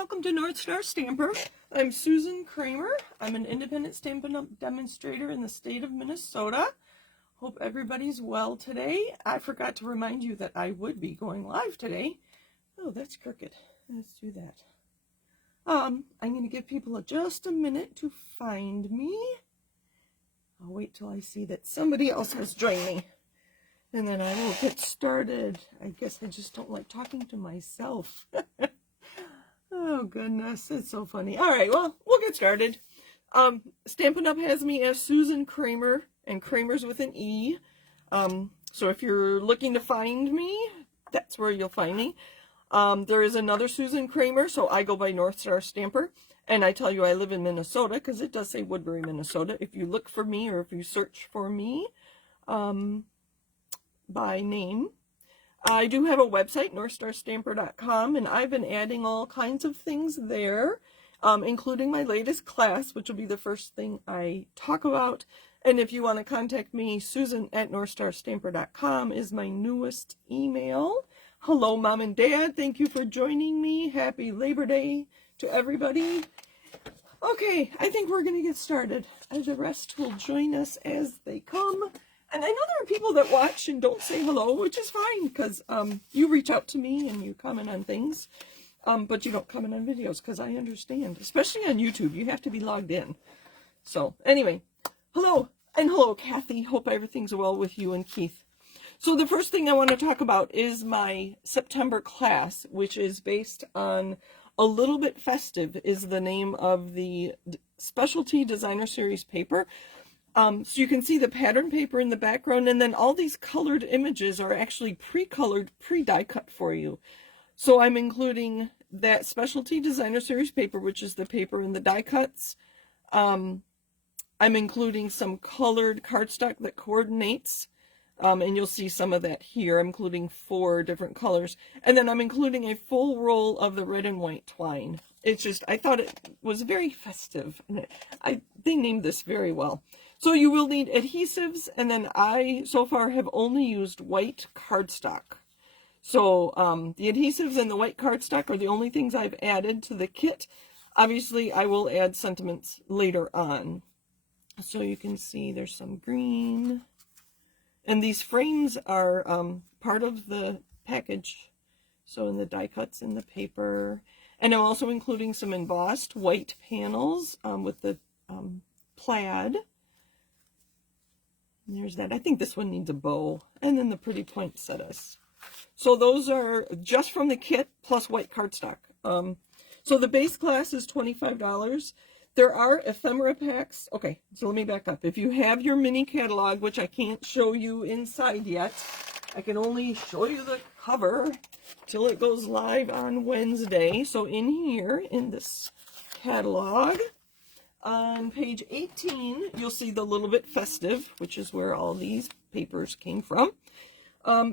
welcome to North Star Stamper. I'm Susan Kramer. I'm an independent Stampin' Up! Demonstrator in the state of Minnesota. Hope everybody's well today. I forgot to remind you that I would be going live today. Oh, that's crooked. Let's do that. I'm going to give people just a minute to find me. I'll wait till I see that somebody else has joined me. And then I will get started. I guess I just don't like talking to myself. Oh, goodness. It's so funny. All right, well, we'll get started. Stampin' Up! Has me as Susan Kramer, and Kramer's with an E. So if you're looking to find me, that's where you'll find me. There is another Susan Kramer, so I go by North Star Stamper. And I tell you I live in Minnesota, because it does say Woodbury, Minnesota. If you look for me, or if you search for me by name, I do have a website, northstarstamper.com, and I've been adding all kinds of things there, including my latest class, which will be the first thing I talk about. And if you want to contact me, Susan@northstarstamper.com is my newest email. Hello, Mom and Dad. Thank you for joining me. Happy Labor Day to everybody. Okay, I think we're going to get started. The rest will join us as they come. And I know there are people that watch and don't say hello, which is fine, because you reach out to me and you comment on things, but you don't comment on videos, because I understand. Especially on YouTube, you have to be logged in. So, anyway, hello, and hello, Kathy. Hope everything's well with you and Keith. So the first thing I want to talk about is my September class, which is based on A Little Bit Festive is the name of the Specialty Designer Series paper. So you can see the pattern paper in the background, and then all these colored images are actually pre-colored, pre-die cut for you. So I'm including that Specialty Designer Series paper, which is the paper in the die cuts. I'm including some colored cardstock that coordinates, and you'll see some of that here. I'm including 4 different colors. And then I'm including a full roll of the red and white twine. It's just, I thought it was very festive. And they named this very well. So you will need adhesives, and then I, so far, have only used white cardstock. So the adhesives and the white cardstock are the only things I've added to the kit. Obviously, I will add sentiments later on. So you can see there's some green. And these frames are part of the package. So in the die cuts in the paper. And I'm also including some embossed white panels with the plaid. There's that. I think this one needs a bow. And then the pretty poinsettias. So those are just from the kit plus white cardstock. So the base class is $25. There are ephemera packs. Okay, so let me back up. If you have your mini catalog, which I can't show you inside yet, I can only show you the cover till it goes live on Wednesday. So in here, in this catalog, on page 18, you'll see the Little Bit Festive, which is where all these papers came from.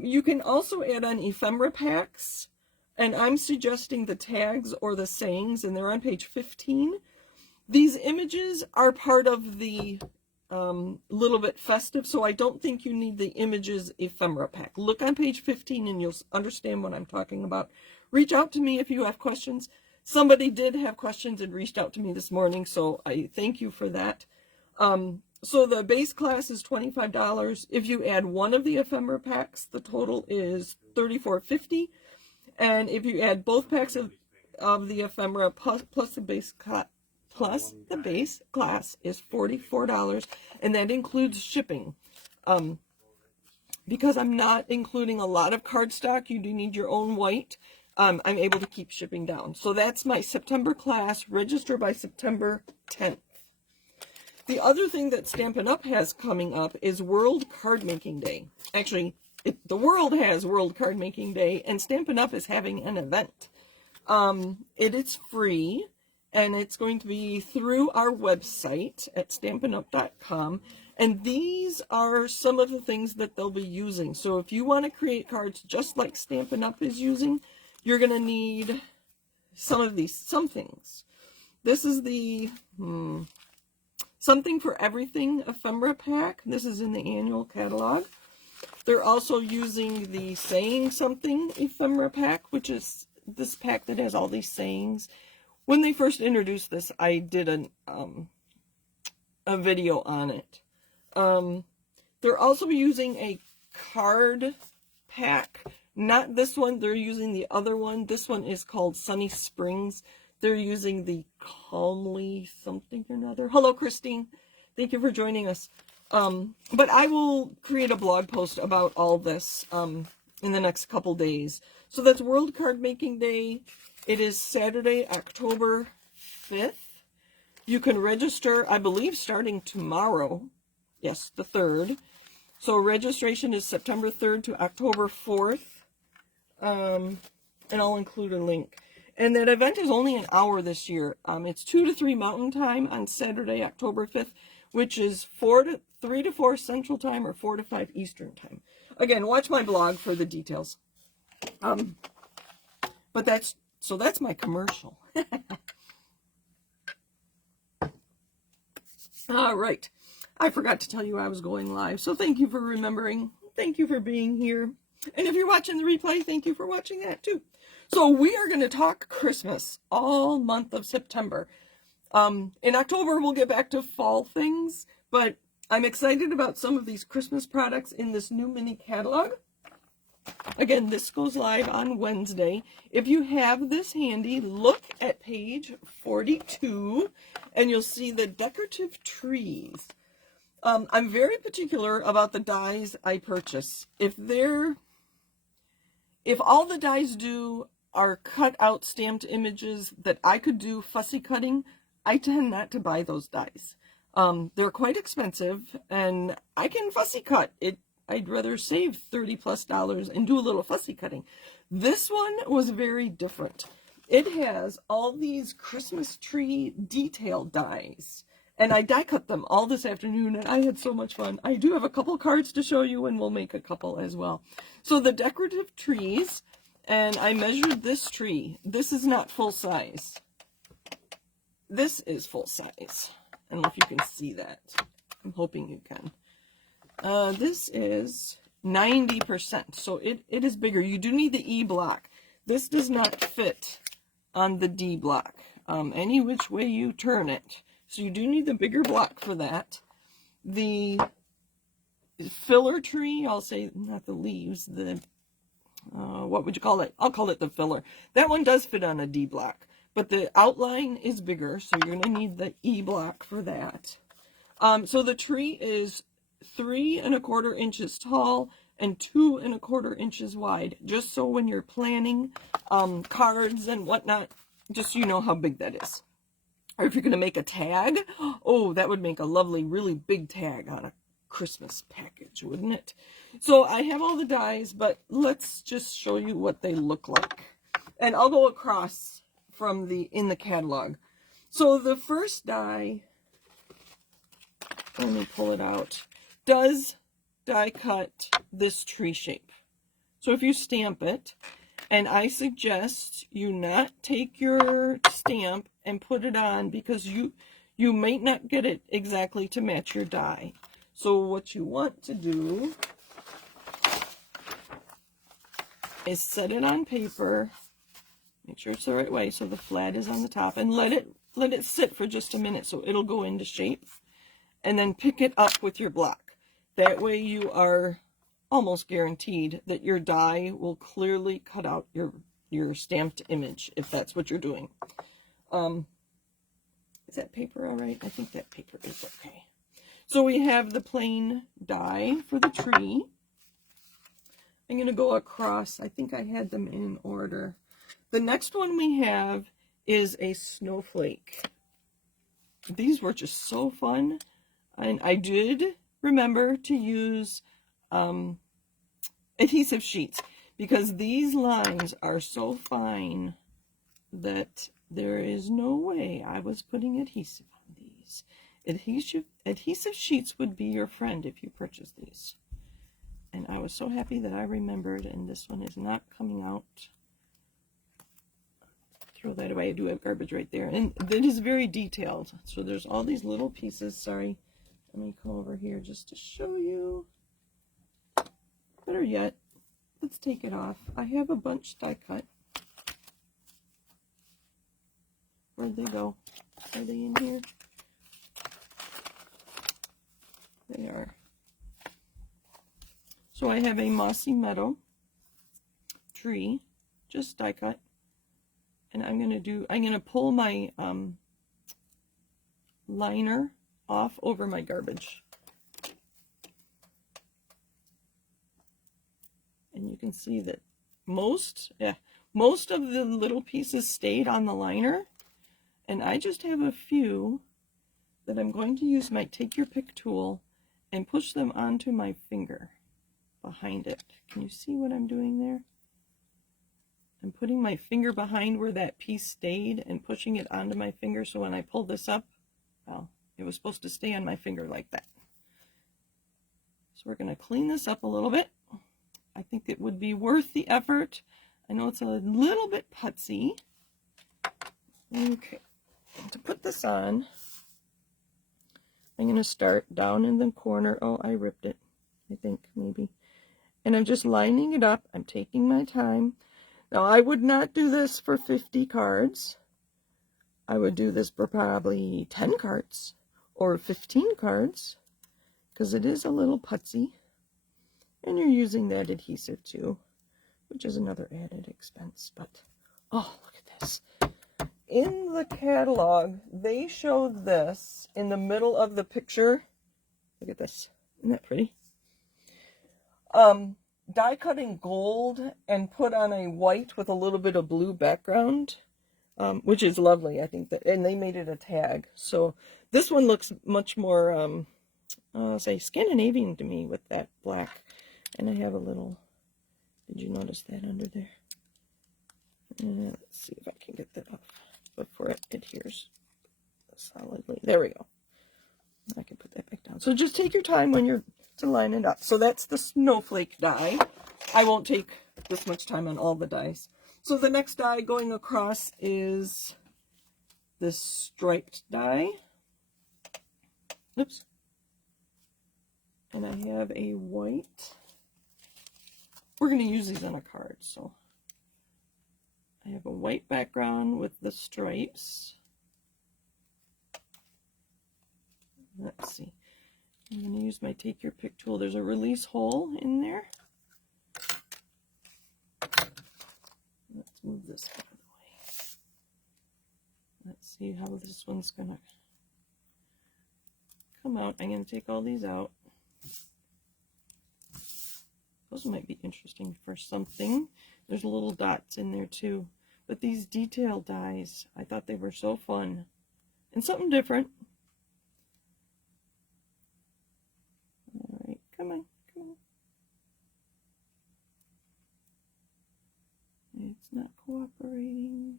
You can also add on ephemera packs, and I'm suggesting the tags or the sayings, and they're on page 15. These images are part of the Little Bit Festive, so I don't think you need the images ephemera pack. Look on page 15 and you'll understand what I'm talking about. Reach out to me if you have questions. Somebody did have questions and reached out to me this morning, so I thank you for that. So the base class is $25. If you add one of the ephemera packs, the total is $34.50. And if you add both packs of the ephemera plus the base class is $44, and that includes shipping. Because I'm not including a lot of cardstock, you do need your own white. I'm able to keep shipping down. So that's my September class. Register by September 10th. The other thing that Stampin' Up! Has coming up is World Card Making Day. Actually, the world has World Card Making Day, and Stampin' Up! Is having an event. It is free, and it's going to be through our website at stampinup.com. And these are some of the things that they'll be using. So if you want to create cards just like Stampin' Up! Is using, you're going to need some things. This is the Something for Everything ephemera pack. This is in the annual catalog. They're also using the Saying Something ephemera pack, which is this pack that has all these sayings. when they first introduced this, I did a video on it. They're also using a card pack. Not this one, they're using the other one. This one is called Sunny Springs. They're using the Calmly something or another. Hello, Christine. Thank you for joining us. But I will create a blog post about all this in the next couple days. So that's World Card Making Day. It is Saturday, October 5th. You can register, I believe, starting tomorrow. Yes, the 3rd. So registration is September 3rd to October 4th. And I'll include a link. And that event is only an hour this year. It's 2 to 3 Mountain Time on Saturday, October 5th, which is 3 to 4 Central Time or 4 to 5 Eastern Time. Again, watch my blog for the details. But that's my commercial. All right. I forgot to tell you I was going live, so thank you for remembering. Thank you for being here. And if you're watching the replay, thank you for watching that too. So we are going to talk Christmas all month of September. In October, we'll get back to fall things, but I'm excited about some of these Christmas products in this new mini catalog. Again, this goes live on Wednesday. If you have this handy, look at page 42, and you'll see the Decorative Trees. I'm very particular about the dies I purchase. If all the dies do are cut out stamped images that I could do fussy cutting, I tend not to buy those dies. They're quite expensive, and I can fussy cut it. I'd rather save $30+ and do a little fussy cutting. This one was very different. It has all these Christmas tree detail dies, and I die cut them all this afternoon, and I had so much fun. I do have a couple cards to show you, and we'll make a couple as well. So the Decorative Trees, and I measured this tree. This is not full size. This is full size. I don't know if you can see that. I'm hoping you can. This is 90%, so it is bigger. You do need the E block. This does not fit on the D block, any which way you turn it. So you do need the bigger block for that. The filler tree, I'll say, not the leaves, the, what would you call it? I'll call it the filler. That one does fit on a D block, but the outline is bigger, so you're going to need the E block for that. So the tree is 3 1/4 inches tall and 2 1/4 inches wide, just so when you're planning cards and whatnot, just so you know how big that is. Or if you're going to make a tag, oh, that would make a lovely, really big tag on a Christmas package, wouldn't it? So I have all the dies, but let's just show you what they look like. And I'll go across from in the catalog. So the first die, let me pull it out, does die cut this tree shape. So if you stamp it, and I suggest you not take your stamp and put it on, because you might not get it exactly to match your die. So what you want to do is set it on paper, make sure it's the right way so the flat is on the top, and let it sit for just a minute so it'll go into shape, and then pick it up with your block. That way you are almost guaranteed that your die will clearly cut out your stamped image, if that's what you're doing. Is that paper all right? I think that paper is okay. So we have the plain die for the tree. I'm going to go across. I think I had them in order. The next one we have is a snowflake. These were just so fun. And I did remember to use adhesive sheets, because these lines are so fine that there is no way I was putting adhesive on these. Adhesive sheets would be your friend if you purchase these. And I was so happy that I remembered, and this one is not coming out. Throw that away. I do have garbage right there. And it is very detailed. So there's all these little pieces. Sorry. Let me come over here just to show you. Better yet, let's take it off. I have a bunch die cut. Where'd they go? Are they in here? They are. So I have a mossy meadow tree, just die cut. And I'm gonna pull my liner off over my garbage. And you can see that most of the little pieces stayed on the liner. And I just have a few that I'm going to use my take your pick tool and push them onto my finger behind it. Can you see what I'm doing there? I'm putting my finger behind where that piece stayed and pushing it onto my finger, so when I pull this up, well, it was supposed to stay on my finger like that. So we're going to clean this up a little bit. I think it would be worth the effort. I know it's a little bit putsy. Okay, to put this on, I'm going to start down in the corner. Oh, I ripped it, I think, maybe. And I'm just lining it up. I'm taking my time. Now, I would not do this for 50 cards. I would do this for probably 10 cards or 15 cards, because it is a little putsy. And you're using that adhesive too, which is another added expense. But, oh, look at this. In the catalog, they show this in the middle of the picture. Look at this. Isn't that pretty? Die cut in gold and put on a white with a little bit of blue background, which is lovely, I think. And they made it a tag. So this one looks much more, say, Scandinavian to me with that black. And I have a little, did you notice that under there? Let's see if I can get that off before it adheres solidly. There we go. I can put that back down. So just take your time when you're to line it up. So that's the snowflake die. I won't take this much time on all the dies. So the next die going across is this striped die. Oops. And I have a white. We're going to use these on a card. So I have a white background with the stripes. Let's see. I'm going to use my take your pick tool. There's a release hole in there. Let's move this out of the way. Let's see how this one's going to come out. I'm going to take all these out. Those might be interesting for something. There's little dots in there too. But these detail dies, I thought they were so fun. And something different. Alright, come on, come on. It's not cooperating.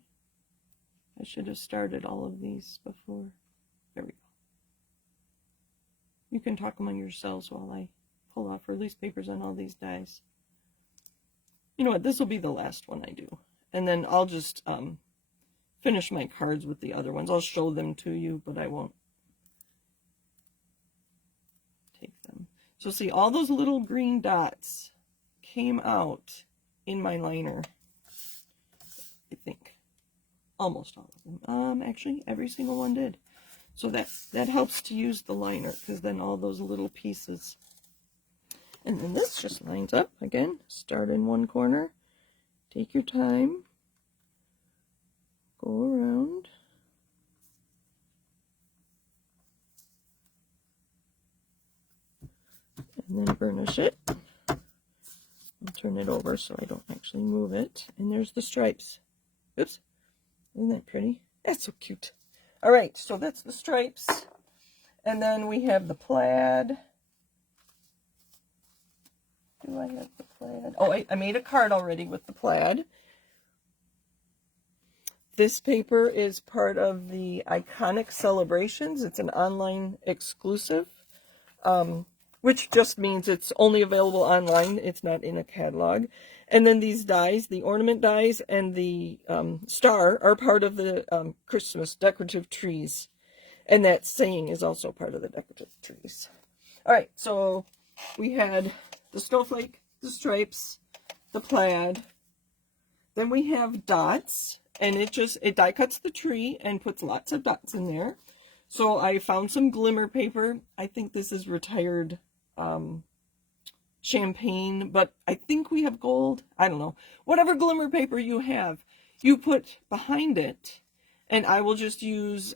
I should have started all of these before. There we go. You can talk among yourselves while I pull off release papers on all these dies. You know what, this will be the last one I do. And then I'll just finish my cards with the other ones. I'll show them to you, but I won't take them. So see, all those little green dots came out in my liner. I think. Almost all of them. Actually, every single one did. So that helps to use the liner, because then all those little pieces. And then this just lines up. Again, start in one corner. Take your time. Go around. And then burnish it. I'll turn it over so I don't actually move it. And there's the stripes. Oops. Isn't that pretty? That's so cute. All right, so that's the stripes. And then we have the plaid. Do I have the plaid? Oh, I made a card already with the plaid. This paper is part of the Iconic Celebrations. It's an online exclusive, which just means it's only available online. It's not in a catalog. And then these dies, the ornament dies and the star, are part of the Christmas Decorative Trees. And that saying is also part of the Decorative Trees. All right, so we had the snowflake, the stripes, the plaid. Then we have dots. and it die cuts the tree and puts lots of dots in there. So I found some glimmer paper. I think this is retired champagne, but I think we have gold. I don't know. Whatever glimmer paper you have, you put behind it, and I will just use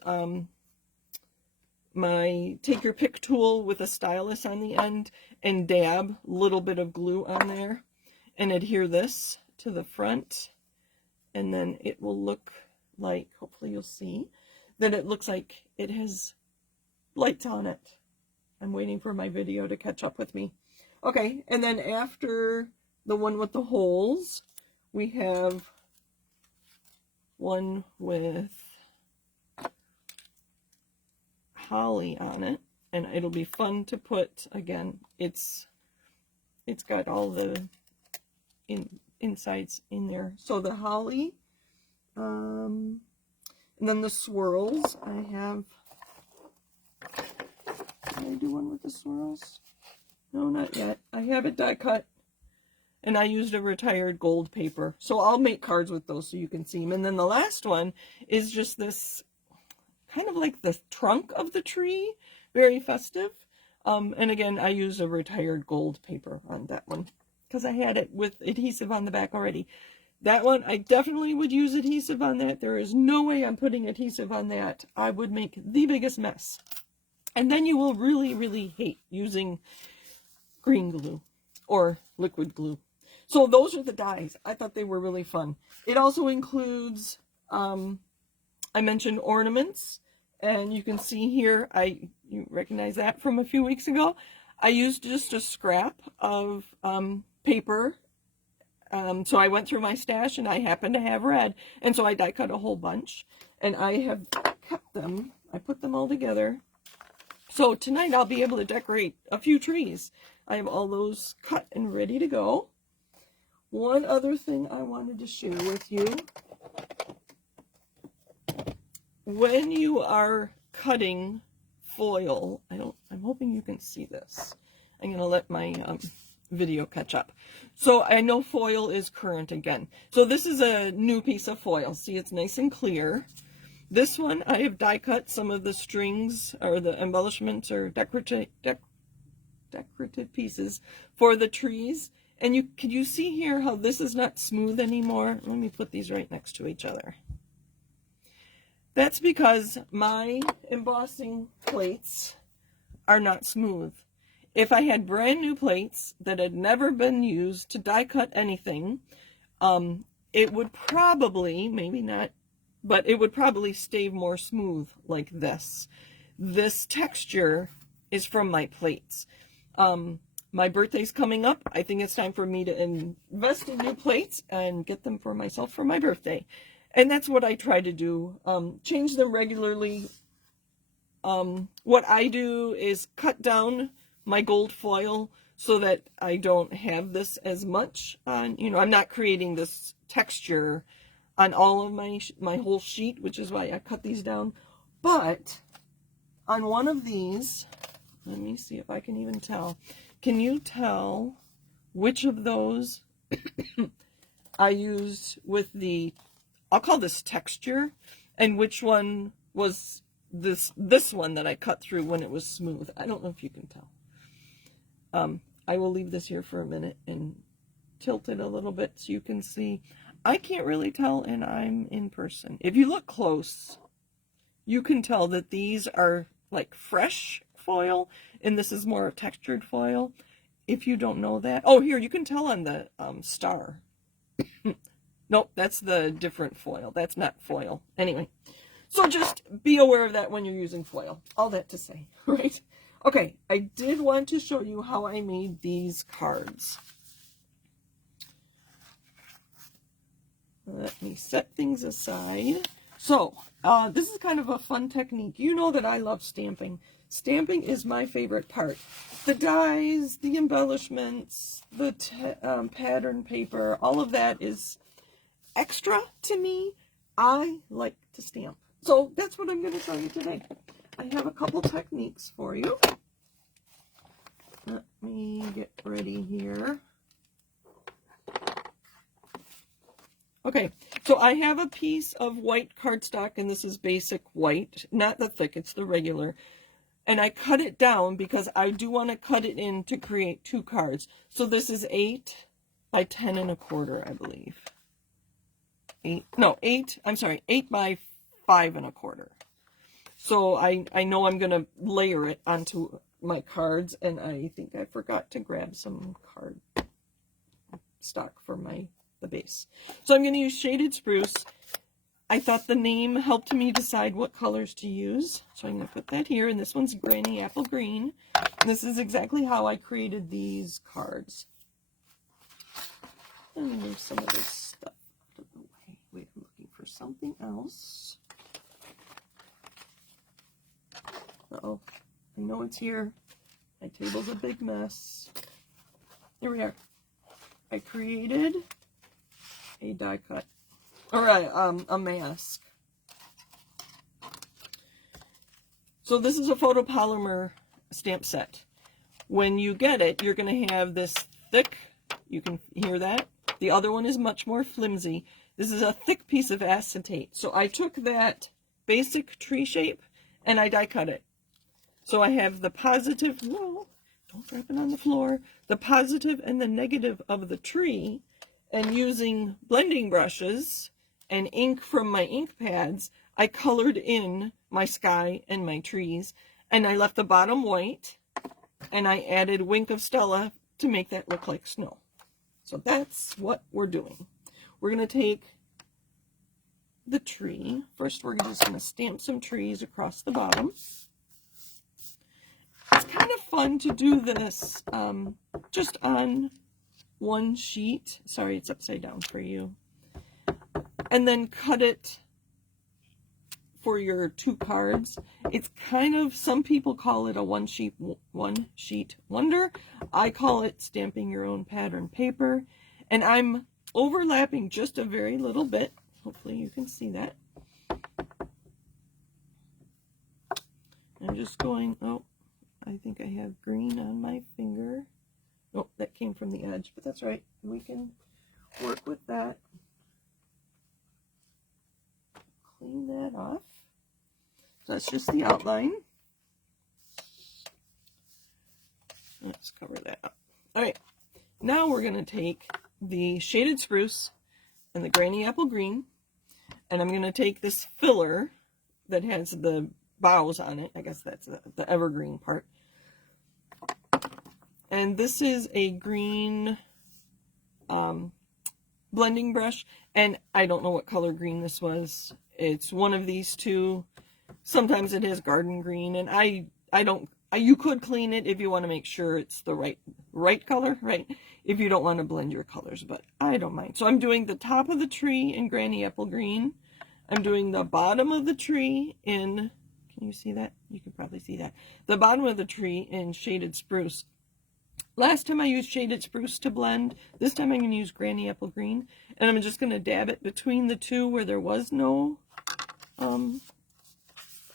my take your pick tool with a stylus on the end and dab a little bit of glue on there and adhere this to the front, and then it will look like, hopefully you'll see, that it looks like it has lights on it. I'm waiting for my video to catch up with me. Okay, and then after the one with the holes, we have one with holly on it, and it'll be fun to put, again, it's got all the insides in there. So the holly, and then the swirls, I have, did I do one with the swirls? No, not yet. I have it die cut, and I used a retired gold paper. So I'll make cards with those so you can see them. And then the last one is just this, kind of like the trunk of the tree, very festive. And again, I use a retired gold paper on that one because I had it with adhesive on the back already. That one, I definitely would use adhesive on that. There is no way I'm putting adhesive on that. I would make the biggest mess. And then you will really, really hate using green glue or liquid glue. So those are the dies. I thought they were really fun. It also includes, I mentioned ornaments, and you can see here, you recognize that from a few weeks ago. I used just a scrap of paper. So I went through my stash and I happened to have red, and so I die cut a whole bunch, and I have kept them. I put them all together. So tonight I'll be able to decorate a few trees. I have all those cut and ready to go. One other thing I wanted to share with you. When you are cutting foil, I'm hoping you can see this. I'm going to let my video catch up. So I know foil is current again. So this is a new piece of foil. See, it's nice and clear. This one, I have die cut some of the strings or the embellishments or decorative pieces for the trees. And can you see here how this is not smooth anymore? Let me put these right next to each other. That's because my embossing plates are not smooth. If I had brand new plates that had never been used to die cut anything, it would probably, maybe not, but it would probably stay more smooth like this. This texture is from my plates. My birthday's coming up. I think it's time for me to invest in new plates and get them for myself for my birthday. And that's what I try to do. Change them regularly. What I do is cut down my gold foil so that I don't have this as much on, I'm not creating this texture on all of my whole sheet, which is why I cut these down. But on one of these, let me see if I can even tell. Can you tell which of those I used with the, I'll call this texture, and which one was this one that I cut through when it was smooth? I don't know if you can tell. I will leave this here for a minute and tilt it a little bit so you can see. I can't really tell, and I'm in person. If you look close, you can tell that these are like fresh foil, and this is more textured foil. If you don't know that, oh, here, you can tell on the star. Nope, that's the different foil. That's not foil. Anyway, so just be aware of that when you're using foil. All that to say, right? Okay, I did want to show you how I made these cards. Let me set things aside. So, this is kind of a fun technique. You know that I love stamping. Stamping is my favorite part. The dies, the embellishments, the pattern paper, all of that is extra to me. I like to stamp. So that's what I'm going to show you today. I have a couple techniques for you. Let me get ready here. Okay, So I have a piece of white cardstock, and this is basic white, not the thick, it's the regular. And I cut it down because I do want to cut it in to create 2 cards. So this is 8 by 10 1/4, I believe. 8 by 5 1/4. So I know I'm going to layer it onto my cards, and I think I forgot to grab some card stock for the base. So I'm going to use Shaded Spruce. I thought the name helped me decide what colors to use. So I'm going to put that here, and this one's Granny Apple Green. And this is exactly how I created these cards. Let me move some of this stuff out of the way. Wait, I'm looking for something else. Uh-oh, I know it's here. My table's a big mess. Here we are. I created a die cut, or a mask. So this is a photopolymer stamp set. When you get it, you're going to have this thick, you can hear that. The other one is much more flimsy. This is a thick piece of acetate. So I took that basic tree shape and I die cut it. So I have the positive, no, don't drop it on the floor, the positive and the negative of the tree, and using blending brushes and ink from my ink pads, I colored in my sky and my trees, and I left the bottom white, and I added Wink of Stella to make that look like snow. So that's what we're doing. We're going to take the tree. First, we're just going to stamp some trees across the bottom. It's kind of fun to do this just on one sheet. Sorry, it's upside down for you. And then cut it for your 2 cards. It's kind of, some people call it a one sheet wonder. I call it stamping your own pattern paper. And I'm overlapping just a very little bit. Hopefully you can see that. I'm just going, oh, I think I have green on my finger. Oh, that came from the edge, but that's right. We can work with that. Clean that off. So that's just the outline. Let's cover that up. All right, now we're going to take the Shaded Spruce and the Granny Apple Green, and I'm going to take this filler that has the boughs on it. I guess that's the evergreen part. And this is a green blending brush, and I don't know what color green this was. It's one of these 2. Sometimes it has garden green, and you could clean it if you want to make sure it's the right color, right? If you don't want to blend your colors, but I don't mind. So I'm doing the top of the tree in Granny Apple Green. I'm doing the bottom of the tree in, can you see that? You can probably see that. The bottom of the tree in Shaded Spruce. Last time I used Shaded Spruce to blend. This time I'm going to use Granny Apple Green. And I'm just going to dab it between the 2 where there was no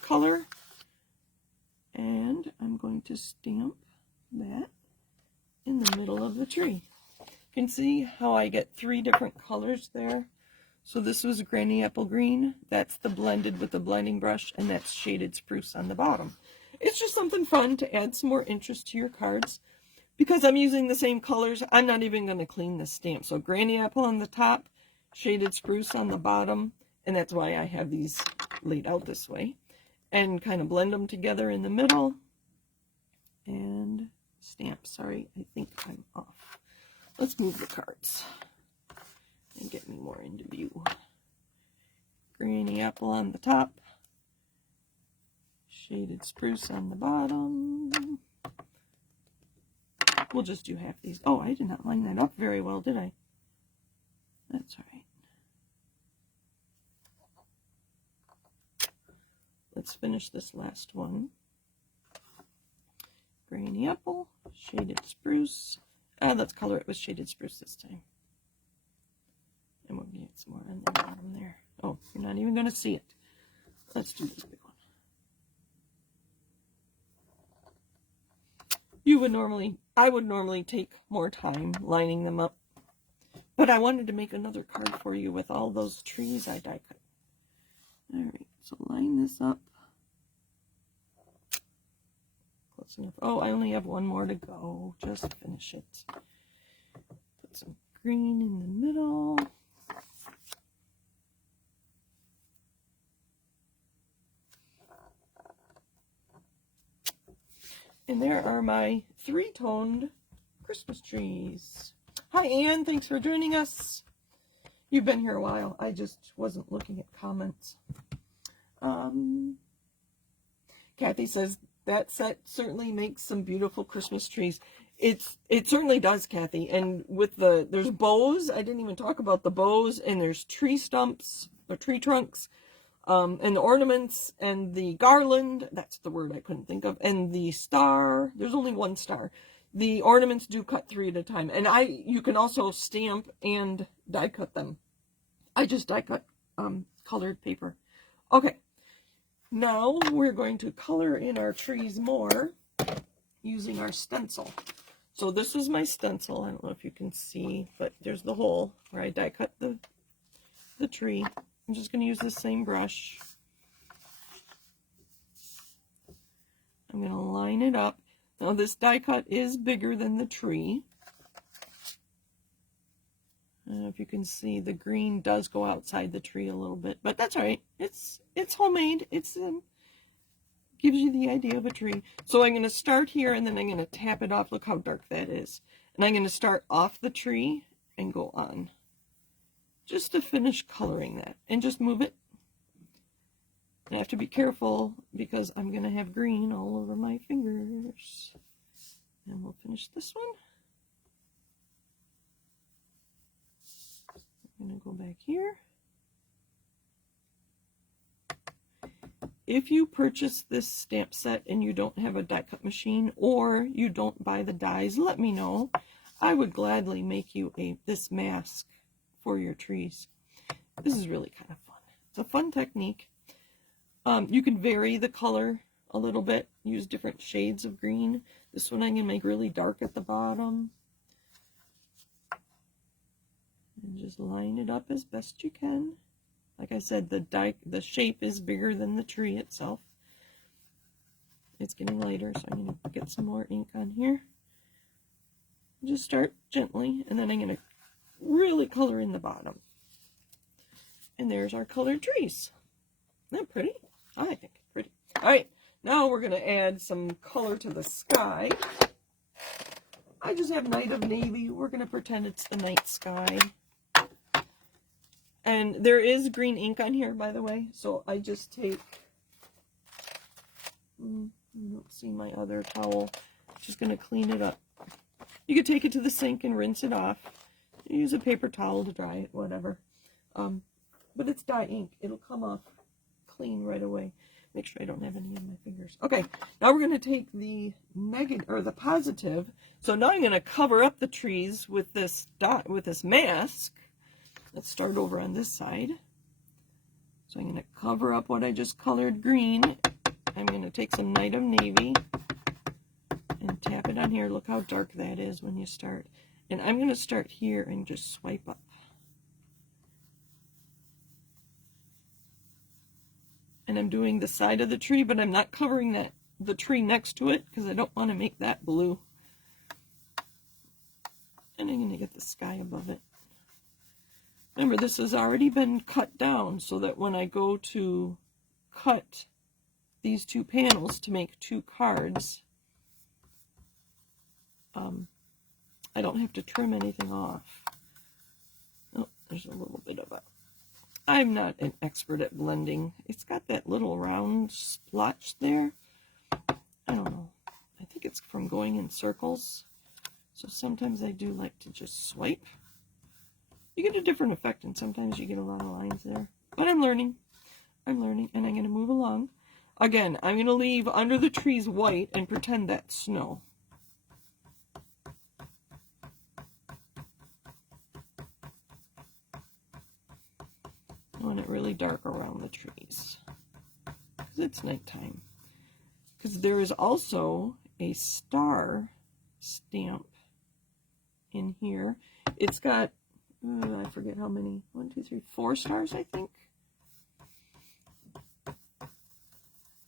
color. And I'm going to stamp that in the middle of the tree. You can see how I get 3 different colors there. So this was Granny Apple Green. That's the blended with the blending brush. And that's Shaded Spruce on the bottom. It's just something fun to add some more interest to your cards. Because I'm using the same colors, I'm not even going to clean the stamp. So Granny Apple on the top, Shaded Spruce on the bottom, and that's why I have these laid out this way. And kind of blend them together in the middle. And stamp. Sorry, I think I'm off. Let's move the cards and get me more into view. Granny Apple on the top, Shaded Spruce on the bottom. We'll just do half these. Oh, I did not line that up very well, did I? That's all right. Let's finish this last one. Granny Apple, Shaded Spruce. Let's color it with Shaded Spruce this time. And we'll get some more on the bottom there. Oh, you're not even going to see it. Let's do this big one. I would normally take more time lining them up, But I wanted to make another card for you with all those trees I die cut. All right, so line this up. Close enough. Oh, I only have one more to go. Just finish it. Put some green in the middle. And there are my three-toned Christmas trees. Hi, Anne. Thanks for joining us. You've been here a while. I just wasn't looking at comments. Kathy says, that set certainly makes some beautiful Christmas trees. It certainly does, Kathy. And with there's bows. I didn't even talk about the bows. And there's tree stumps, or tree trunks. And the ornaments and the garland, that's the word I couldn't think of, and the star, there's only one star. The ornaments do cut 3 at a time, and you can also stamp and die cut them. I just die cut colored paper. Okay, now we're going to color in our trees more using our stencil. So this is my stencil. I don't know if you can see, but there's the hole where I die cut the tree. I'm just going to use the same brush. I'm going to line it up. Now this die cut is bigger than the tree. I don't know if you can see the green does go outside the tree a little bit, but that's all right. It's homemade. It's gives you the idea of a tree. So I'm going to start here and then I'm going to tap it off. Look how dark that is. And I'm going to start off the tree and go on. Just to finish coloring that, and just move it. I have to be careful because I'm going to have green all over my fingers. And we'll finish this one. I'm going to go back here. If you purchase this stamp set and you don't have a die cut machine, or you don't buy the dies, let me know. I would gladly make you this mask for your trees. This is really kind of fun. It's a fun technique. You can vary the color a little bit, use different shades of green. This one I'm going to make really dark at the bottom. And just line it up as best you can. Like I said, the shape is bigger than the tree itself. It's getting lighter, so I'm going to get some more ink on here. Just start gently, and then I'm going to really color in the bottom. And there's our colored trees. Isn't that pretty? I think it's pretty. All right, now we're going to add some color to the sky. I just have Night of Navy. We're going to pretend it's the night sky. And there is green ink on here, by the way. So I just take, you don't see my other towel. Just going to clean it up. You could take it to the sink and rinse it off. Use a paper towel to dry it, whatever. But it's dye ink. It'll come off clean right away. Make sure I don't have any on my fingers. Okay, now we're going to take the negative or the positive. So now I'm going to cover up the trees with this mask. Let's start over on this side. So I'm going to cover up what I just colored green. I'm going to take some Night of Navy and tap it on here. Look how dark that is when you start. And I'm going to start here and just swipe up. And I'm doing the side of the tree, but I'm not covering the tree next to it because I don't want to make that blue. And I'm going to get the sky above it. Remember, this has already been cut down so that when I go to cut these two panels to make 2 cards, I don't have to trim anything off. Oh, there's a little bit of I'm not an expert at blending. It's got that little round splotch there. I don't know. I think it's from going in circles. So sometimes I do like to just swipe. You get a different effect, and sometimes you get a lot of lines there. But I'm learning. I'm learning, and I'm going to move along. Again, I'm going to leave under the trees white and pretend that's snow. I want it really dark around the trees because it's nighttime. Because there is also a star stamp in here. It's got, I forget how many. 1, 2, 3, 4 stars, I think.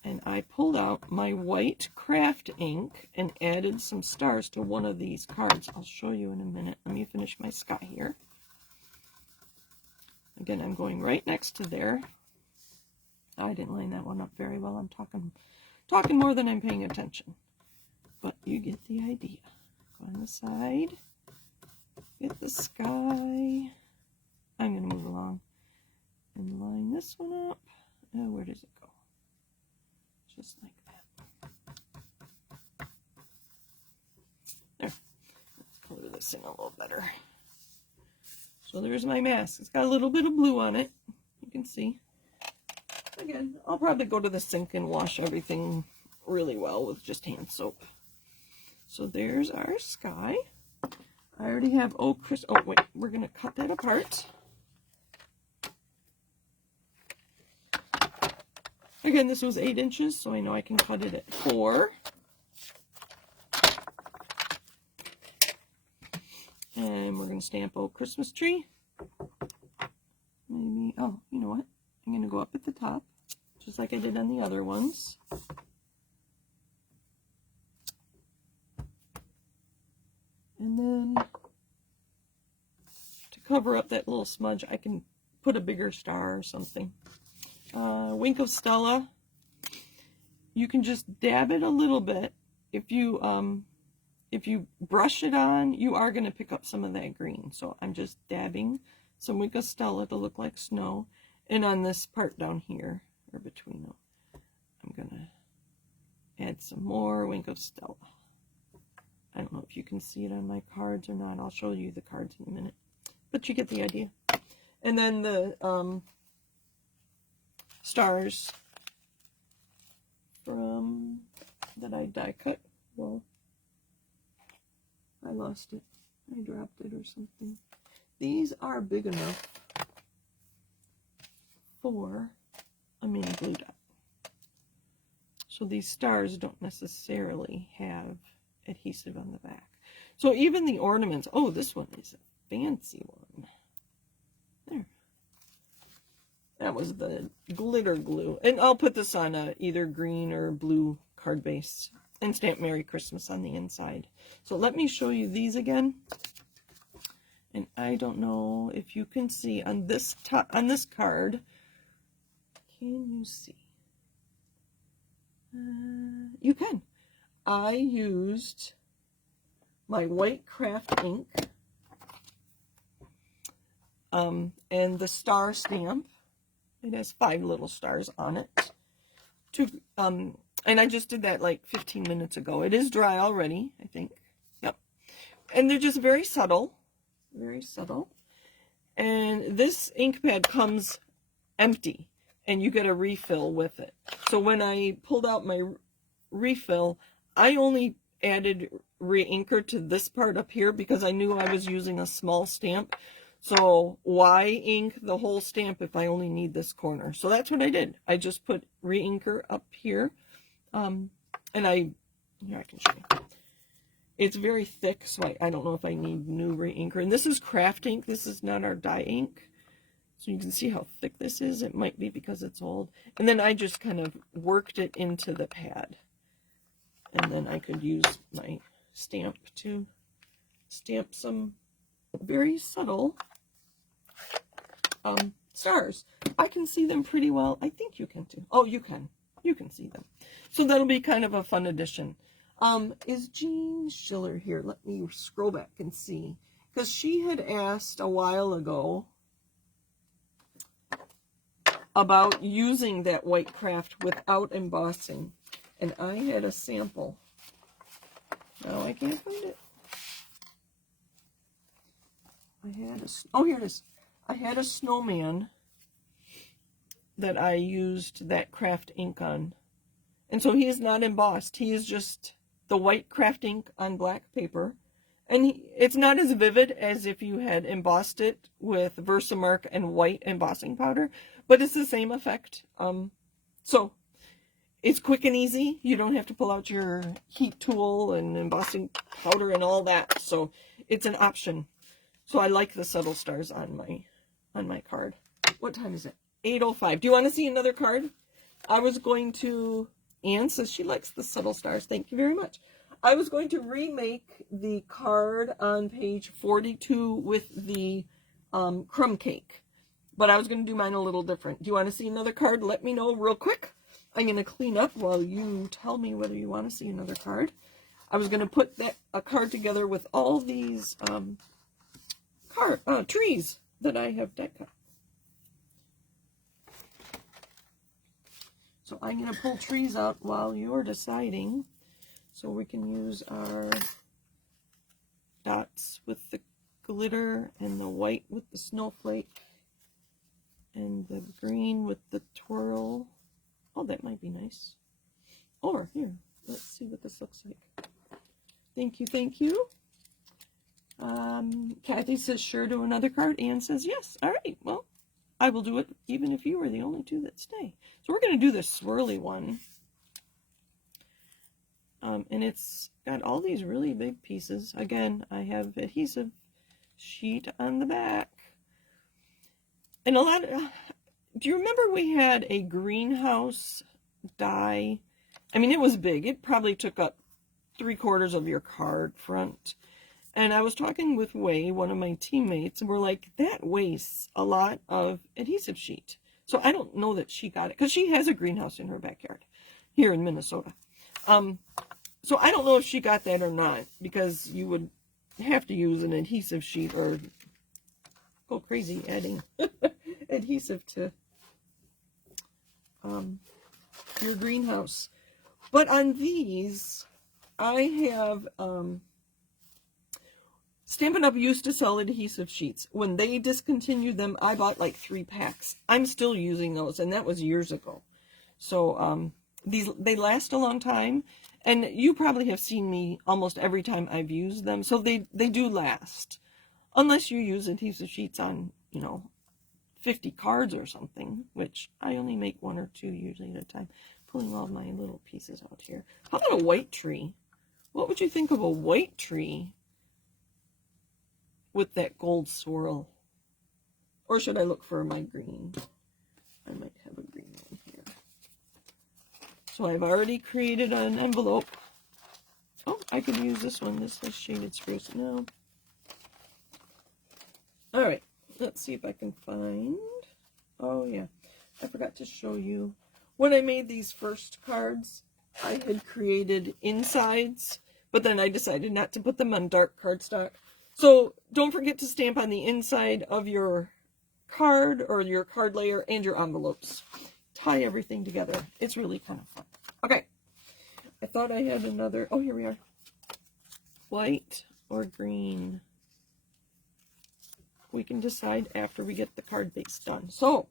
And I pulled out my white craft ink and added some stars to one of these cards. I'll show you in a minute. Let me finish my sky here. Again, I'm going right next to there. I didn't line that one up very well. I'm talking more than I'm paying attention. But you get the idea. Go on the side. Get the sky. I'm going to move along and line this one up. Oh, where does it go? Just like that. There. Let's color this in a little better. So there's my mask. It's got a little bit of blue on it. You can see. Again, I'll probably go to the sink and wash everything really well with just hand soap. So there's our sky. I already have oh wait, we're going to cut that apart. Again, this was 8 inches, so I know I can cut it at 4. And we're going to stamp a Christmas tree. Maybe, oh, you know what? I'm going to go up at the top, just like I did on the other ones. And then, to cover up that little smudge, I can put a bigger star or something. Wink of Stella. You can just dab it a little bit. If you brush it on, you are going to pick up some of that green. So I'm just dabbing some Wink of Stella to look like snow. And on this part down here, or between them, I'm going to add some more Wink of Stella. I don't know if you can see it on my cards or not. I'll show you the cards in a minute. But you get the idea. And then the stars from that I die cut. Well, I lost it. I dropped it or something. These are big enough for a mini glue dot. So these stars don't necessarily have adhesive on the back. So even the ornaments, oh, this one is a fancy one. There. That was the glitter glue. And I'll put this on a either green or blue card base and stamp Merry Christmas on the inside. So let me show you these again. And I don't know if you can see on this card. Can you see? You can. I used my white craft ink and the star stamp. It has 5 little stars on it. And I just did that like 15 minutes ago. It is dry already, I think. Yep. And they're just very subtle. Very subtle. And this ink pad comes empty, and you get a refill with it. So when I pulled out my refill, I only added re-inker to this part up here because I knew I was using a small stamp. So why ink the whole stamp if I only need this corner? So that's what I did. I just put re-inker up here. And here I can show you. It's very thick, so I don't know if I need new re-inker. And this is craft ink. This is not our dye ink. So you can see how thick this is. It might be because it's old. And then I just kind of worked it into the pad. And then I could use my stamp to stamp some very subtle stars. I can see them pretty well. I think you can too. Oh, you can. You can see them. So that'll be kind of a fun addition. Is Jean Schiller here? Let me scroll back and see. Because she had asked a while ago about using that white craft without embossing. And I had a sample. No, I can't find it. Oh, here it is. I had a snowman that I used that craft ink on. And so he is not embossed. He is just the white craft ink on black paper. And it's not as vivid as if you had embossed it with Versamark and white embossing powder, but it's the same effect. So it's quick and easy. You don't have to pull out your heat tool and embossing powder and all that. So it's an option. So I like the subtle stars on my card. What time is it? 8:05. Do you want to see another card? I was going to, Anne says she likes the subtle stars. Thank you very much. I was going to remake the card on page 42 with the crumb cake. But I was going to do mine a little different. Do you want to see another card? Let me know real quick. I'm going to clean up while you tell me whether you want to see another card. I was going to put a card together with all these trees that I have deck cut. So I'm going to pull trees out while you're deciding, so we can use our dots with the glitter and the white with the snowflake and the green with the twirl. Oh, that might be nice. Or here, let's see what this looks like. Thank you, thank you. Kathy says sure to another card. Anne says yes. All right, well, I will do it even if you are the only two that stay. So we're going to do this swirly one. And it's got all these really big pieces. Again, I have adhesive sheet on the back. And a lot of, do you remember we had a greenhouse die? I mean, it was big. It probably took up 3/4 of your card front. And I was talking with Wei, one of my teammates, and we're like, that wastes a lot of adhesive sheet. So I don't know that she got it, because she has a greenhouse in her backyard here in Minnesota. So I don't know if she got that or not, because you would have to use an adhesive sheet or go crazy adding adhesive to your greenhouse. But on these, I have Stampin' Up! Used to sell adhesive sheets. When they discontinued them, I bought like 3 packs. I'm still using those, and that was years ago. So they last a long time, and you probably have seen me almost every time I've used them. So they do last, unless you use adhesive sheets on, 50 cards or something, which I only make 1 or 2 usually at a time. Pulling all my little pieces out here. How about a white tree? What would you think of a white tree with that gold swirl? Or should I look for my green? I might have a green one here. So I've already created an envelope. Oh, I could use this one. This is shaded spruce. No. All right. Let's see if I can find. Oh, yeah. I forgot to show you. When I made these first cards, I had created insides, but then I decided not to put them on dark cardstock. So don't forget to stamp on the inside of your card or your card layer and your envelopes. Tie everything together. It's really kind of fun. Okay. I thought I had another. Oh, here we are. White or green. We can decide after we get the card base done. So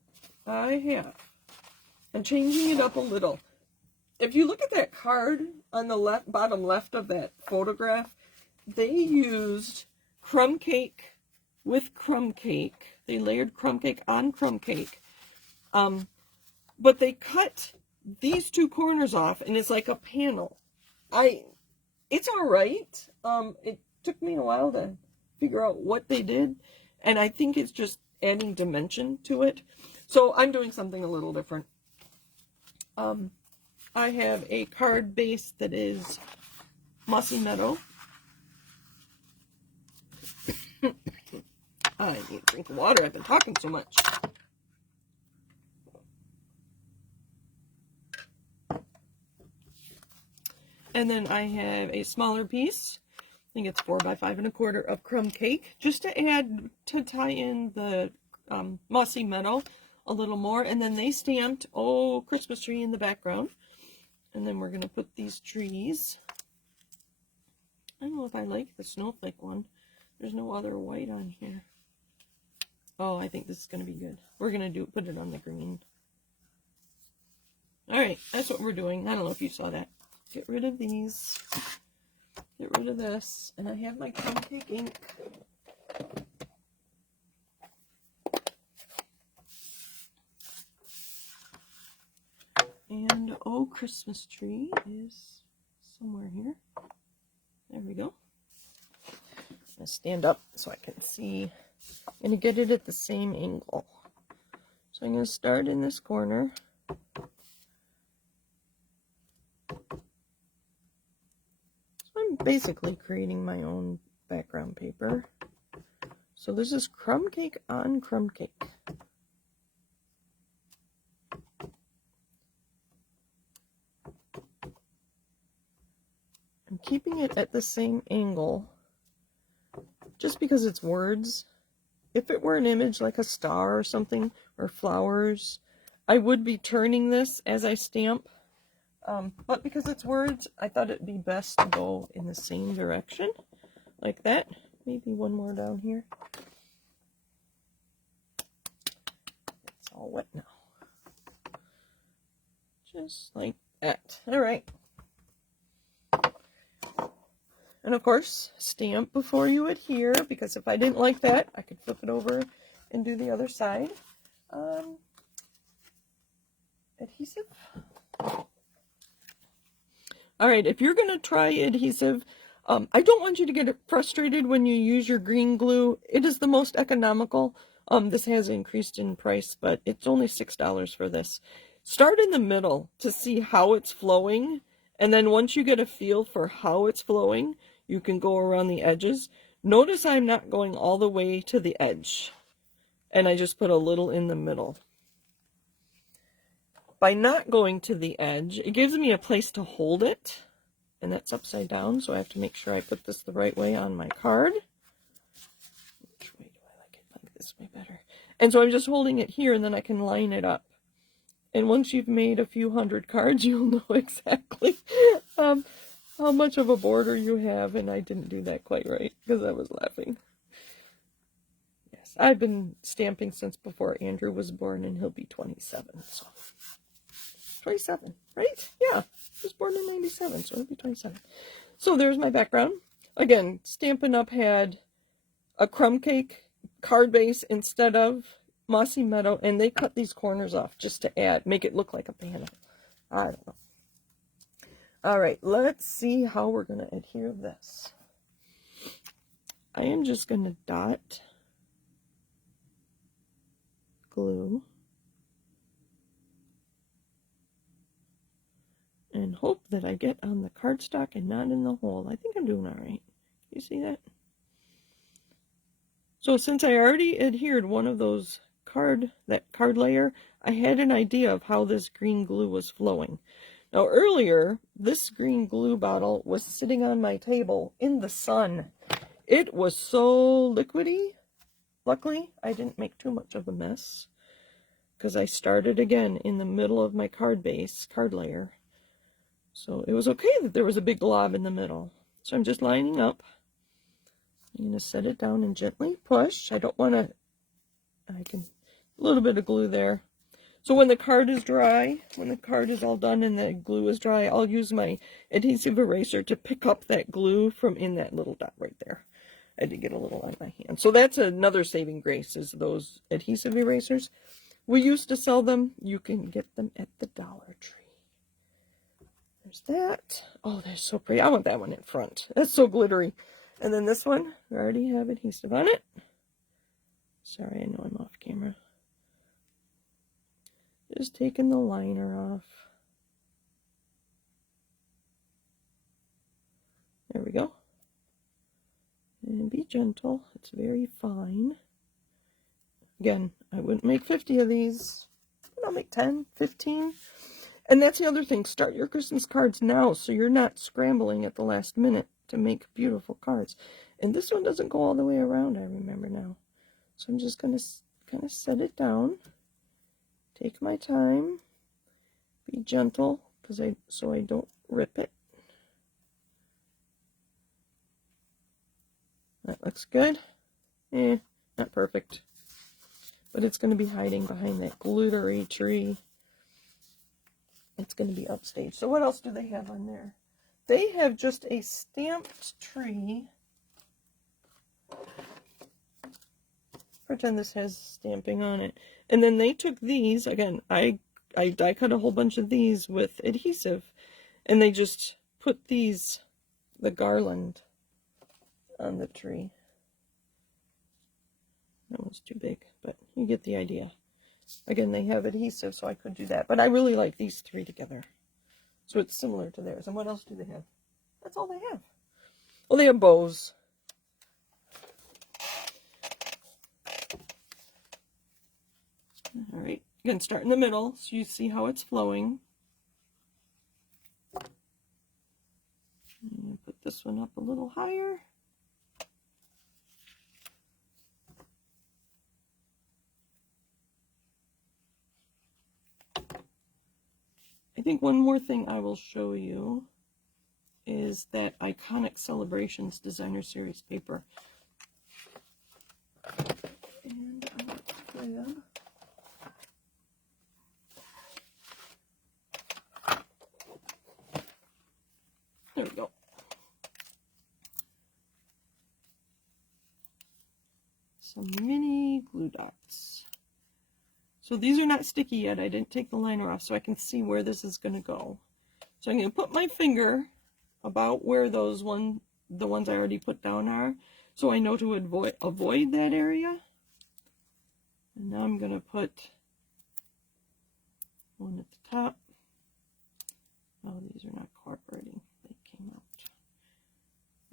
I'm changing it up a little. If you look at that card on the bottom left of that photograph, they used crumb cake with crumb cake. They layered crumb cake on crumb cake. But they cut these 2 corners off, and it's like a panel. It's all right. It took me a while to figure out what they did, and I think it's just adding dimension to it. So I'm doing something a little different. I have a card base that is Mossy Meadow. I need a drink of water. I've been talking so much. And then I have a smaller piece. I think it's 4 by 5 1/4 of crumb cake, just to tie in the Mossy Meadow a little more. And then they stamped, Christmas tree in the background. And then we're going to put these trees. I don't know if I like the snowflake one. There's no other white on here. Oh, I think this is going to be good. We're going to put it on the green. All right, that's what we're doing. I don't know if you saw that. Get rid of these. Get rid of this. And I have my crumb cake ink. And Christmas tree is somewhere here. There we go. going to stand up so I can see. I'm going to get it at the same angle. So I'm going to start in this corner. So I'm basically creating my own background paper. So this is crumb cake on crumb cake. I'm keeping it at the same angle just because it's words. If it were an image like a star or something, or flowers, I would be turning this as I stamp. But because it's words, I thought it'd be best to go in the same direction, like that. Maybe one more down here. It's all wet now. Just like that. All right. And of course, stamp before you adhere, because if I didn't like that, I could flip it over and do the other side. Adhesive. All right, if you're going to try adhesive, I don't want you to get frustrated when you use your green glue. It is the most economical. This has increased in price, but it's only $6 for this. Start in the middle to see how it's flowing, and then once you get a feel for how it's flowing, you can go around the edges. Notice I'm not going all the way to the edge, and I just put a little in the middle. By not going to the edge, it gives me a place to hold it, and that's upside down, so I have to make sure I put this the right way on my card. Which way do I like it? I like this way better. And so I'm just holding it here, and then I can line it up. And once you've made a few hundred cards, you'll know exactly how much of a border you have, and I didn't do that quite right, because I was laughing. Yes, I've been stamping since before Andrew was born, and he'll be 27, so... 27, right? Yeah, he was born in 97, so he'll be 27. So there's my background. Again, Stampin' Up! Had a crumb cake card base instead of Mossy Meadow, and they cut these corners off just to make it look like a panel. I don't know. All right, let's see how we're going to adhere this. I am just going to dot glue and hope that I get on the cardstock and not in the hole. I think I'm doing all right. You see that? So since I already adhered one of those that card layer, I had an idea of how this green glue was flowing. Now earlier, this green glue bottle was sitting on my table in the sun. It was so liquidy. Luckily, I didn't make too much of a mess, because I started again in the middle of my card layer. So it was okay that there was a big glob in the middle. So I'm just lining up. I'm going to set it down and gently push. I don't want to, a little bit of glue there. So when the card is dry, when the card is all done and the glue is dry, I'll use my adhesive eraser to pick up that glue from in that little dot right there. I did get a little on my hand. So that's another saving grace, is those adhesive erasers. We used to sell them. You can get them at the Dollar Tree. There's that. Oh, that's so pretty. I want that one in front. That's so glittery. And then this one, we already have adhesive on it. Sorry, I know I'm off camera. Just taking the liner off. There we go. And be gentle. It's very fine. Again, I wouldn't make 50 of these. I'll make 10, 15. And that's the other thing. Start your Christmas cards now, so you're not scrambling at the last minute to make beautiful cards. And this one doesn't go all the way around, I remember now. So I'm just going to kind of set it down. Take my time. Be gentle, so I don't rip it. That looks good. Not perfect. But it's going to be hiding behind that glittery tree. It's going to be upstage. So what else do they have on there? They have just a stamped tree. Pretend this has stamping on it. And then they took these, again, I die cut a whole bunch of these with adhesive, and they just put the garland on the tree. That one's too big, but you get the idea. Again, they have adhesive, so I could do that. But I really like these three together. So it's similar to theirs. And what else do they have? That's all they have. Well, they have bows. All right. Again, start in the middle so you see how it's flowing. And put this one up a little higher. I think one more thing I will show you is that Iconic Celebrations Designer Series paper. And I will grab there we go. Some mini glue dots. So these are not sticky yet. I didn't take the liner off so I can see where this is going to go. So I'm going to put my finger about where the ones I already put down are, so I know to avoid that area. And now I'm going to put one at the top. Oh, these are not cooperating. They came out.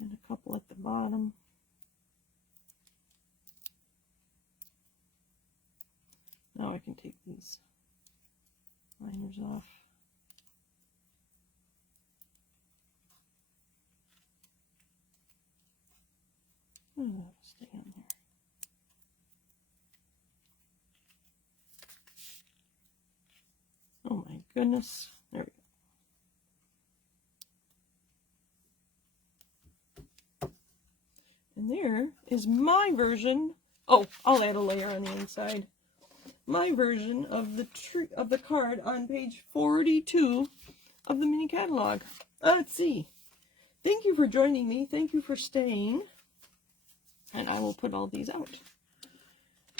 And a couple at the bottom. Now I can take these liners off. And that'll stay on there. Oh my goodness. There we go. And there is my version. Oh, I'll add a layer on the inside. My version of the card on page 42 of the mini catalog. Let's see. Thank you for joining me. Thank you for staying. And I will put all these out.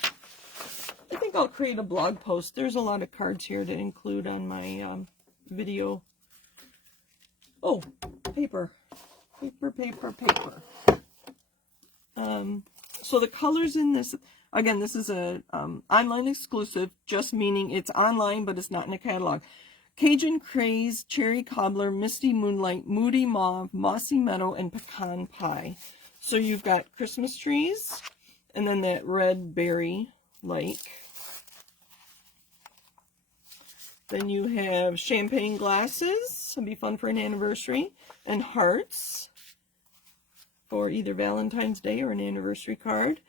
I think I'll create a blog post. There's a lot of cards here to include on my video. Oh, paper. Paper. So the colors in this, again, this is a online exclusive, just meaning it's online, but it's not in a catalog. Cajun Craze, Cherry Cobbler, Misty Moonlight, Moody Mauve, Mossy Meadow, and Pecan Pie. So you've got Christmas trees, and then that red berry like. Then you have champagne glasses, it'll be fun for an anniversary, and hearts for either Valentine's Day or an anniversary card.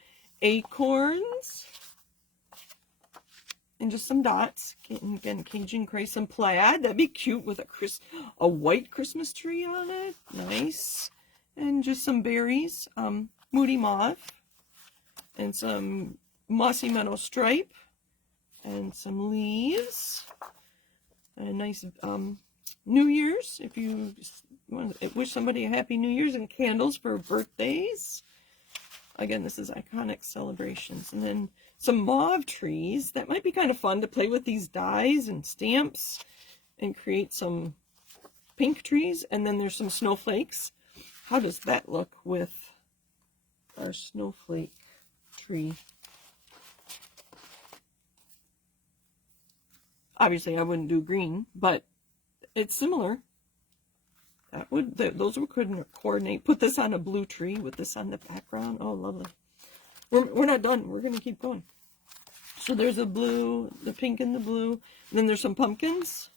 Acorns, and just some dots. Again, Cajun Craze, some plaid. That'd be cute with a white Christmas tree on it. Nice. And just some berries. Moody Mauve, and some Mossy Meadow stripe, and some leaves. And a nice New Year's, if you want to wish somebody a Happy New Year's, and candles for birthdays. Again, this is Iconic Celebrations. And then some mauve trees. That might be kind of fun to play with these dies and stamps and create some pink trees. And then there's some snowflakes. How does that look with our snowflake tree? Obviously, I wouldn't do green, but it's similar. Those would coordinate. Put this on a blue tree with this on the background. Oh, lovely. We're not done. We're going to keep going. So there's a blue, the pink and the blue. And then there's some pumpkins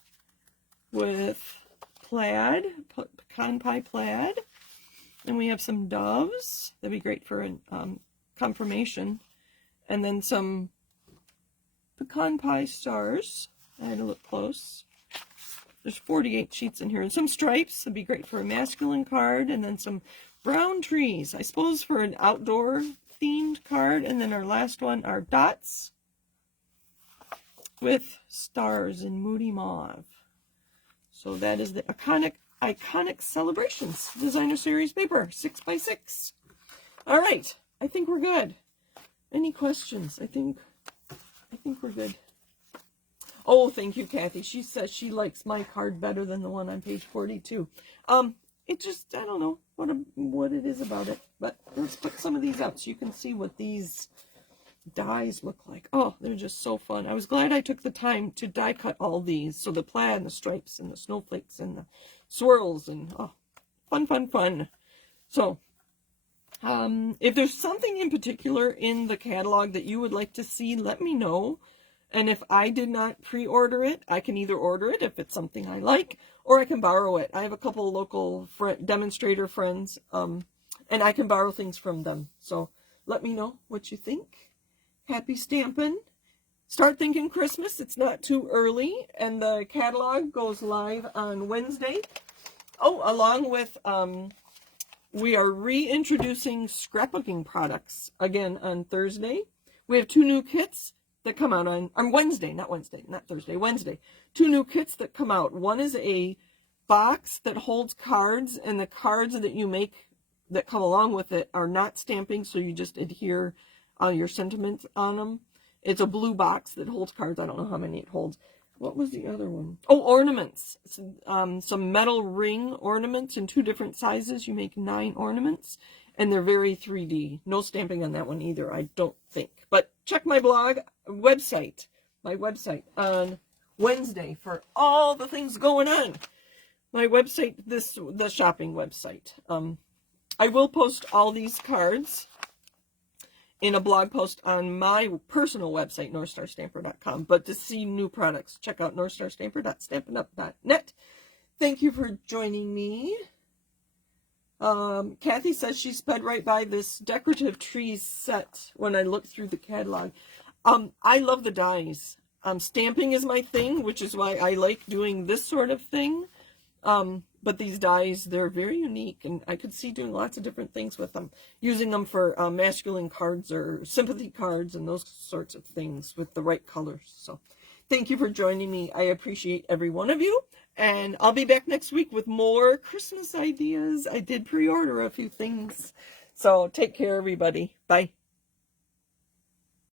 with plaid, pecan pie plaid. And we have some doves. That'd be great for confirmation. And then some pecan pie stars. I had to look close. There's 48 sheets in here. And some stripes. That'd be great for a masculine card. And then some brown trees, I suppose, for an outdoor themed card. And then our last one are dots with stars in Moody Mauve. So that is the Iconic Celebrations Designer Series paper, 6x6. All right, I think we're good. Any questions? I think we're good. Oh, thank you, Kathy. She says she likes my card better than the one on page 42. It just, I don't know what it is about it. But let's put some of these out so you can see what these dies look like. Oh, they're just so fun. I was glad I took the time to die cut all these. So the plaid and the stripes and the snowflakes and the swirls and oh, fun, fun, fun. So if there's something in particular in the catalog that you would like to see, let me know. And if I did not pre-order it, I can either order it if it's something I like, or I can borrow it. I have a couple of local demonstrator friends, and I can borrow things from them. So let me know what you think. Happy stamping. Start thinking Christmas. It's not too early. And the catalog goes live on Wednesday. Oh, along with, we are reintroducing scrapbooking products again on Thursday. We have 2 new kits that come out on Wednesday, not Thursday, Wednesday. 2 new kits that come out. One is a box that holds cards, and the cards that you make that come along with it are not stamping, so you just adhere your sentiments on them. It's a blue box that holds cards. I don't know how many it holds. What was the other one? Oh, ornaments. Some metal ring ornaments in 2 different sizes. You make 9 ornaments, and they're very 3D. No stamping on that one either, I don't think. But check my blog website, my website on Wednesday for all the things going on. My website, the shopping website. I will post all these cards in a blog post on my personal website, NorthStarStamper.com. But to see new products, check out NorthStarStamper.stampinup.net. Thank you for joining me. Kathy says she sped right by this Decorative Trees set when I looked through the catalog. I love the dies. Stamping is my thing, which is why I like doing this sort of thing. But these dies, they're very unique, and I could see doing lots of different things with them. Using them for masculine cards or sympathy cards and those sorts of things with the right colors. So thank you for joining me. I appreciate every one of you. And I'll be back next week with more Christmas ideas. I did pre-order a few things. So take care, everybody. Bye.